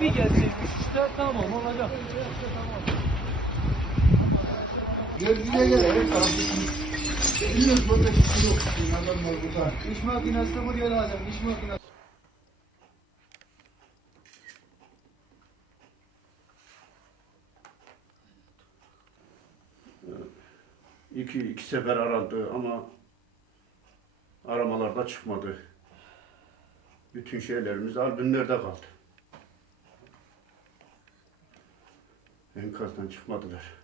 Bir gelseymiş işte tamam olacak. Gözüne gel. Bilmiyoruz burada hiçbir yok. Bunlardan var burada. İş makinesi buraya lazım. İş makinesi. İki, iki sefer aradı ama aramalarda çıkmadı. Bütün şeylerimiz albümlerde kaldı. Enkazdan çıkmadılar.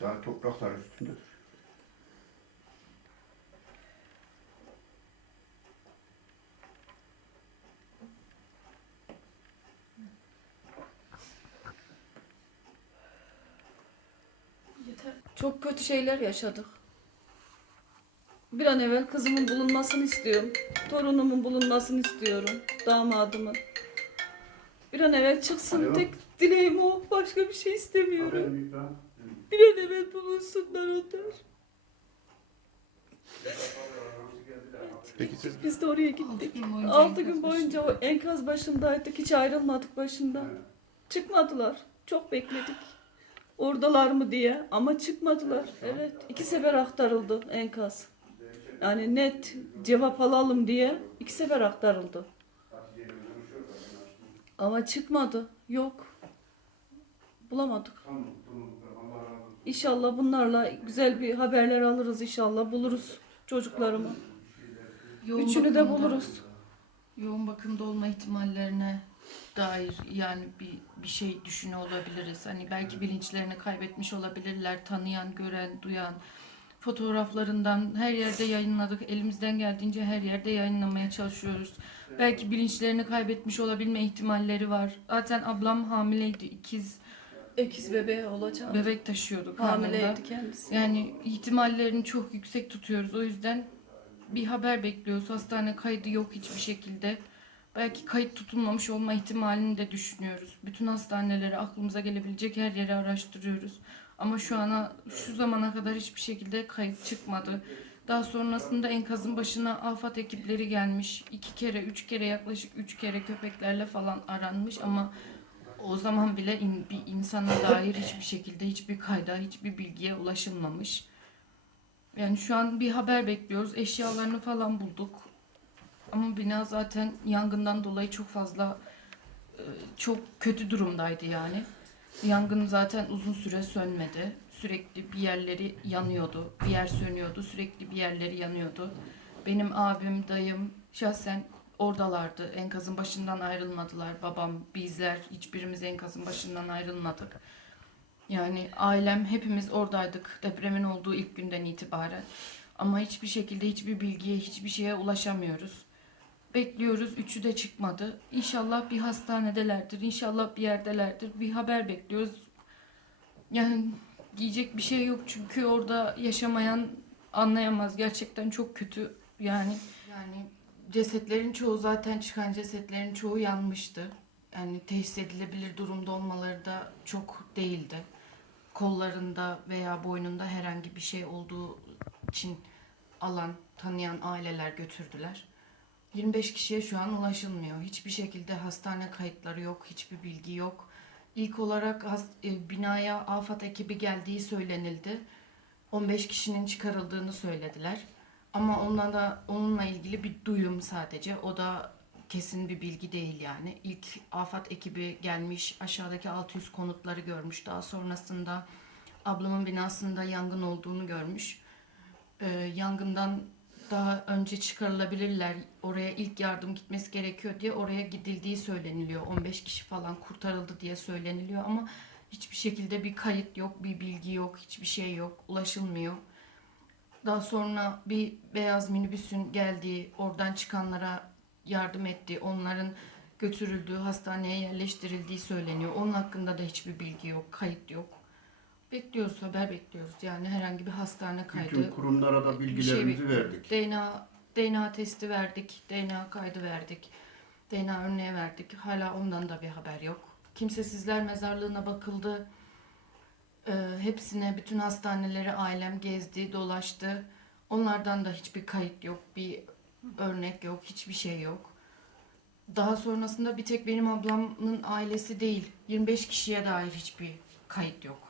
Daha topraklar üstündedir. Çok kötü şeyler yaşadık. Bir an evvel kızımın bulunmasını istiyorum. Torunumun bulunmasını istiyorum. Damadımın. Bir an evvel çıksın. Alo. Tek dileğim o. Başka bir şey istemiyorum. Bir an evvel bulunsunlar onlar. Peki siz Biz de oraya gittik. Altı gün boyunca 6 enkaz gün boyunca o enkaz başındaydık. Hiç ayrılmadık başından. Çıkmadılar. Çok bekledik. Oradalar mı diye ama çıkmadılar. Evet. iki sefer aktarıldı enkaz. Yani net cevap alalım diye iki sefer aktarıldı. Ama çıkmadı. Yok. Bulamadık. İnşallah bunlarla güzel bir haberler alırız inşallah. Buluruz çocuklarımı. Yoğun Üçünü de bakımda- buluruz. Yoğun bakımda olma ihtimallerine dair yani bir, bir şey düşünüyor olabiliriz. Hani belki bilinçlerini kaybetmiş olabilirler. Tanıyan, gören, duyan. Fotoğraflarından her yerde yayınladık. Elimizden geldiğince her yerde yayınlamaya çalışıyoruz. Belki bilinçlerini kaybetmiş olabilme ihtimalleri var. Zaten ablam hamileydi. ikiz Ekiz bebeği olacak. bebek taşıyordu karnında. Hamileydi kendisi. Yani ihtimallerini çok yüksek tutuyoruz. O yüzden bir haber bekliyoruz. Hastane kaydı yok hiçbir şekilde. Belki kayıt tutulmamış olma ihtimalini de düşünüyoruz. Bütün hastaneleri aklımıza gelebilecek her yeri araştırıyoruz. Ama şu ana şu zamana kadar hiçbir şekilde kayıt çıkmadı. Daha sonrasında enkazın başına AFAD ekipleri gelmiş. iki kere, üç kere yaklaşık üç kere köpeklerle falan aranmış ama o zaman bile in- bir insana dair hiçbir şekilde hiçbir kayda, hiçbir bilgiye ulaşılmamış. Yani şu an bir haber bekliyoruz. Eşyalarını falan bulduk. Ama bina zaten yangından dolayı çok fazla e, çok kötü durumdaydı yani. Yangın zaten uzun süre sönmedi. Sürekli bir yerleri yanıyordu. Bir yer sönüyordu. Sürekli bir yerleri yanıyordu. Benim abim, dayım şahsen oradalardı. Enkazın başından ayrılmadılar. Babam, bizler hiçbirimiz enkazın başından ayrılmadık. Yani ailem hepimiz oradaydık depremin olduğu ilk günden itibaren. Ama hiçbir şekilde hiçbir bilgiye, hiçbir şeye ulaşamıyoruz. Bekliyoruz. Üçü de çıkmadı. İnşallah bir hastanedelerdir. İnşallah bir yerdelerdir. Bir haber bekliyoruz. Yani diyecek bir şey yok çünkü orada yaşamayan anlayamaz. Gerçekten çok kötü. Yani yani cesetlerin çoğu zaten çıkan cesetlerin çoğu yanmıştı. Yani teşhis edilebilir durumda olmaları da çok değildi. Kollarında veya boynunda herhangi bir şey olduğu için alan, tanıyan aileler götürdüler. 25 kişiye şu an ulaşılmıyor. Hiçbir şekilde hastane kayıtları yok, hiçbir bilgi yok. İlk olarak e, binaya afat ekibi geldiği söylenildi. 15 kişinin çıkarıldığını söylediler. Ama onunla da onunla ilgili bir duyum sadece. O da kesin bir bilgi değil yani. İlk afat ekibi gelmiş, aşağıdaki 600 konutları görmüş. Daha sonrasında ablamın binasında yangın olduğunu görmüş. Ee, yangından daha önce çıkarılabilirler. Oraya ilk yardım gitmesi gerekiyor diye oraya gidildiği söyleniliyor. 15 kişi falan kurtarıldı diye söyleniliyor ama hiçbir şekilde bir kayıt yok, bir bilgi yok, hiçbir şey yok, ulaşılmıyor. Daha sonra bir beyaz minibüsün geldiği, oradan çıkanlara yardım ettiği, onların götürüldüğü, hastaneye yerleştirildiği söyleniyor. Onun hakkında da hiçbir bilgi yok, kayıt yok. Bekliyoruz, haber bekliyoruz. Yani herhangi bir hastane kaydı. Bütün kurumlara da şey bilgilerimizi bekliyoruz. verdik. DNA, DNA testi verdik, DNA kaydı verdik, DNA örneği verdik. Hala ondan da bir haber yok. Kimsesizler mezarlığına bakıldı. Ee, hepsine, bütün hastaneleri ailem gezdi, dolaştı. Onlardan da hiçbir kayıt yok, bir örnek yok, hiçbir şey yok. Daha sonrasında bir tek benim ablamın ailesi değil, 25 kişiye dair hiçbir kayıt yok.